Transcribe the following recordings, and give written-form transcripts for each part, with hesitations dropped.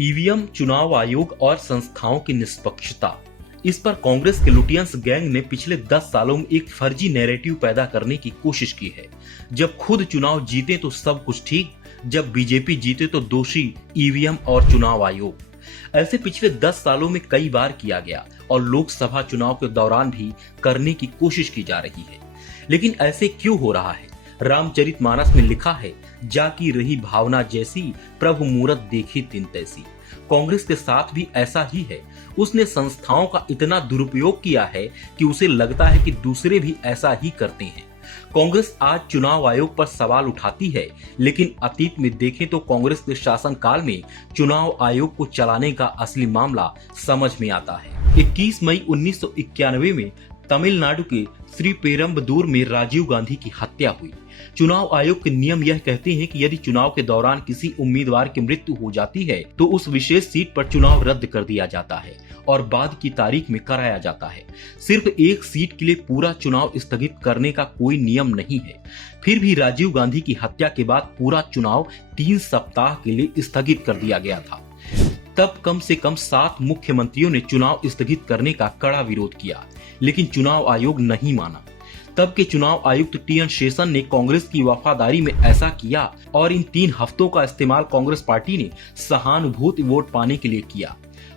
EVM, चुनाव आयोग और संस्थाओं की निष्पक्षता, इस पर कांग्रेस के लुटियंस गैंग ने पिछले 10 सालों में एक फर्जी नैरेटिव पैदा करने की कोशिश की है। जब खुद चुनाव जीते तो सब कुछ ठीक, जब बीजेपी जीते तो दोषी ईवीएम और चुनाव आयोग। ऐसे पिछले 10 सालों में कई बार किया गया और लोकसभा चुनाव के दौरान भी करने की कोशिश की जा रही है। लेकिन ऐसे क्यों हो रहा है? रामचरितमानस में लिखा है, जाकी रही भावना जैसी, प्रभु मूरत देखी तिन तैसी। कांग्रेस के साथ भी ऐसा ही है। उसने संस्थाओं का इतना दुरुपयोग किया है कि उसे लगता है कि दूसरे भी ऐसा ही करते हैं। कांग्रेस आज चुनाव आयोग पर सवाल उठाती है, लेकिन अतीत में देखें तो कांग्रेस के शासनकाल में चुनाव आयोग को चलाने का असली मामला समझ में आता है। 21 मई 1991 में तमिलनाडु के श्रीपेरम्बदूर में राजीव गांधी की हत्या हुई। चुनाव आयोग के नियम यह कहते हैं कि यदि चुनाव के दौरान किसी उम्मीदवार की मृत्यु हो जाती है तो उस विशेष सीट पर चुनाव रद्द कर दिया जाता है और बाद की तारीख में कराया जाता है। सिर्फ एक सीट के लिए पूरा चुनाव स्थगित करने का कोई नियम नहीं है। फिर भी राजीव गांधी की हत्या के बाद पूरा चुनाव 3 सप्ताह के लिए स्थगित कर दिया गया था। तब कम से कम 7 मुख्यमंत्रियों ने चुनाव स्थगित करने का कड़ा विरोध किया, लेकिन चुनाव आयोग नहीं माना। तब के चुनाव आयुक्त टी.एन. शेषन ने कांग्रेस की वफादारी में ऐसा किया और इन 3 हफ्तों का इस्तेमाल कांग्रेस पार्टी ने सहानुभूति वोट पाने के लिए किया।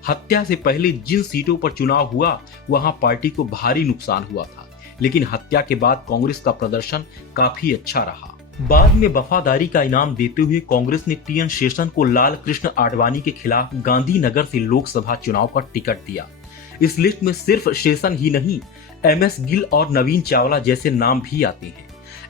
हत्या से पहले जिन सीटों पर चुनाव हुआ वहां पार्टी को भारी नुकसान हुआ था, लेकिन हत्या के बाद कांग्रेस का प्रदर्शन काफी अच्छा रहा। बाद में वफादारी का इनाम देते हुए कांग्रेस ने टी.एन. शेषन को लाल कृष्ण आडवाणी के खिलाफ गांधीनगर से लोकसभा चुनाव का टिकट दिया। इस लिस्ट में सिर्फ शेषन ही नहीं, एम.एस. गिल और नवीन चावला जैसे नाम भी आते हैं।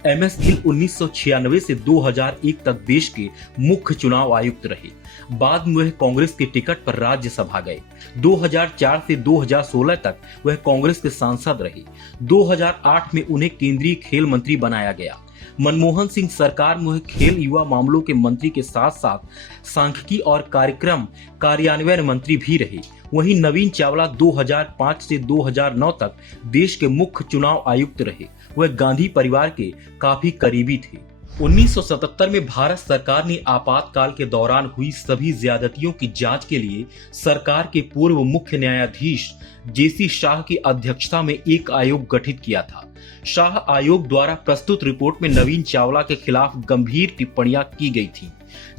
एम.एस. गिल 1996 से 2001 तक देश के मुख्य चुनाव आयुक्त रहे। बाद में वह कांग्रेस के टिकट पर राज्यसभा गए। 2004 से 2016 तक वह कांग्रेस के सांसद रहे। 2008 में उन्हें केंद्रीय खेल मंत्री बनाया गया। मनमोहन सिंह सरकार में वह खेल युवा मामलों के मंत्री के साथ साथ सांख्यिकी और कार्यक्रम कार्यान्वयन मंत्री भी रहे। वहीं नवीन चावला 2005 से 2009 तक देश के मुख्य चुनाव आयुक्त रहे। वह गांधी परिवार के काफी करीबी थे। 1977 में भारत सरकार ने आपातकाल के दौरान हुई सभी ज्यादतियों की जांच के लिए सरकार के पूर्व मुख्य न्यायाधीश जे.सी. शाह की अध्यक्षता में एक आयोग गठित किया था। शाह आयोग द्वारा प्रस्तुत रिपोर्ट में नवीन चावला के खिलाफ गंभीर टिप्पणियां की गई थीं।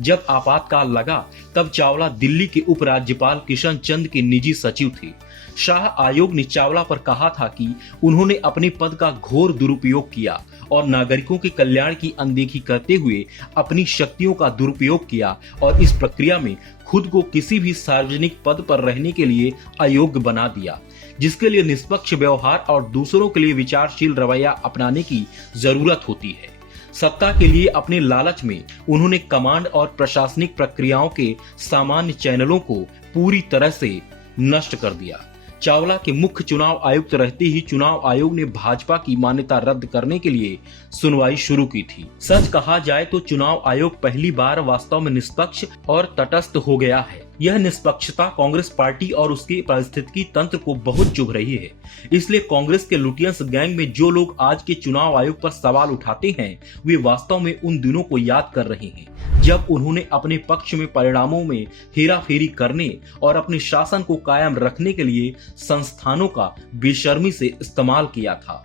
जब आपातकाल लगा तब चावला दिल्ली के उपराज्यपाल किशन चंद के निजी सचिव थे। शाह आयोग ने चावला पर कहा था कि उन्होंने अपने पद का घोर दुरुपयोग किया और नागरिकों के कल्याण की अनदेखी करते हुए अपनी शक्तियों का दुरुपयोग किया और इस प्रक्रिया में खुद को किसी भी सार्वजनिक पद पर रहने के लिए अयोग्य बना दिया, जिसके लिए निष्पक्ष व्यवहार और दूसरों के लिए विचारशील रवैया अपनाने की जरूरत होती है। सत्ता के लिए अपने लालच में उन्होंने कमांड और प्रशासनिक प्रक्रियाओं के सामान्य चैनलों को पूरी तरह से नष्ट कर दिया। चावला के मुख्य चुनाव आयुक्त रहते ही चुनाव आयोग ने भाजपा की मान्यता रद्द करने के लिए सुनवाई शुरू की थी। सच कहा जाए तो चुनाव आयोग पहली बार वास्तव में निष्पक्ष और तटस्थ हो गया है। यह निष्पक्षता कांग्रेस पार्टी और उसके पारिस्थितिकी तंत्र को बहुत चुभ रही है। इसलिए कांग्रेस के लुटियंस गैंग में जो लोग आज के चुनाव आयोग पर सवाल उठाते हैं, वे वास्तव में उन दिनों को याद कर रहे हैं जब उन्होंने अपने पक्ष में परिणामों में हेराफेरी करने और अपने शासन को कायम रखने के लिए संस्थानों का बेशर्मी से इस्तेमाल किया था।